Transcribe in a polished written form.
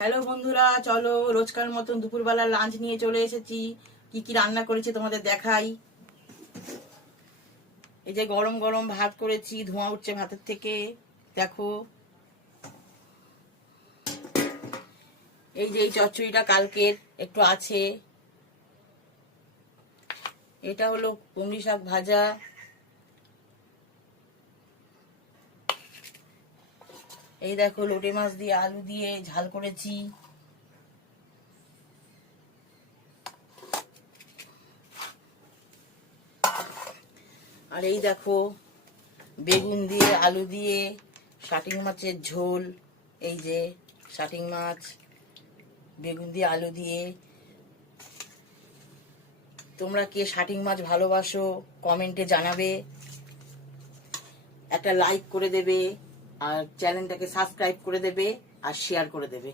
Hello বন্ধুরা, চলো রোজকার মতন দুপুরবেলা লাঞ্চ নিয়ে চলে এসেছি। কি কি রান্না করেছি তোমাদের দেখাই। এই যে গরম গরম ভাত করেছি, ধোঁয়া উঠছে ভাতের থেকে, দেখো। এই যে এই চচ্চড়িটা কালকের একটু আছে। এটা হলো কুমড়ি শাক ভাজা। এই দেখো লোটে মাছ দিয়ে আলু দিয়ে ঝাল করেছি। আর এই দেখো বেগুন দিয়ে আলু দিয়ে শাটিং মাছের ঝোল। এই যে শাটিং মাছ বেগুন দিয়ে আলু দিয়ে। তোমরা কে শাটিং মাছ ভালোবাসো কমেন্টে জানাবে, একটা লাইক করে দেবে, আর চ্যানেলটাকে সাবস্ক্রাইব করে দেবে, আর শেয়ার করে দেবে।